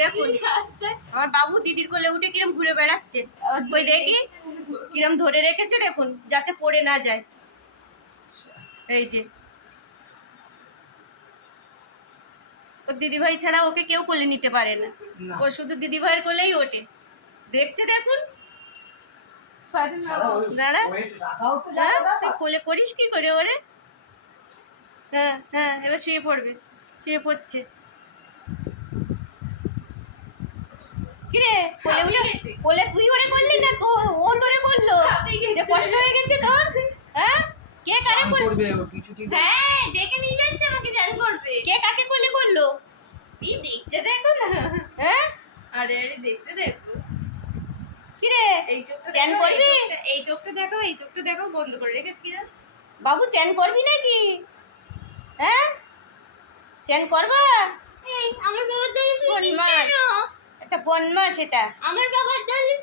দেখুন আমার বাবু দিদির কোলে উঠে কিরম ঘুরে বেড়াচ্ছে, ওই দেখি কিরম ধরে রেখেছে দেখুন, যাতে পড়ে না যায়। এই যে ওর দিদিভাই ছাড়া ওকে কেউ কোলে নিতে পারে না, ও শুধু দিদিভাইয়ের কোলেই ওঠে। দেখছে দেখুন, দাঁড়া, তুই কোলে করিস কি করে ওরে? হ্যাঁ হ্যাঁ, এবার শুয়ে পড়বে, শুয়ে পড়ছে। কিরে কোলে উঠে, কোলে তুই ওরে করলি না তো ও তোরে করলো? যে কষ্ট হয়ে গেছে তোর? হ্যাঁ, কে কারে করবে? হ্যাঁ, ডেকে নিয়ে যাচ্ছে আমাকে, জান করবে। কে কাকে কোলে করলো? এই দেখছে দেখো না। হ্যাঁ, আরে আরে দেখছে দেখো। কিরে এই চোখটা চ্যান করবি? এই চোখটা দেখো, এই চোখটা দেখো, বন্ধ করে রেখেছ কি? বাবু চ্যান করবি নাকি? হ্যাঁ, চ্যান করবা? এই আমার বাবার দলে বনমাস, এটা বনমাস, এটা আমার বাবার দলে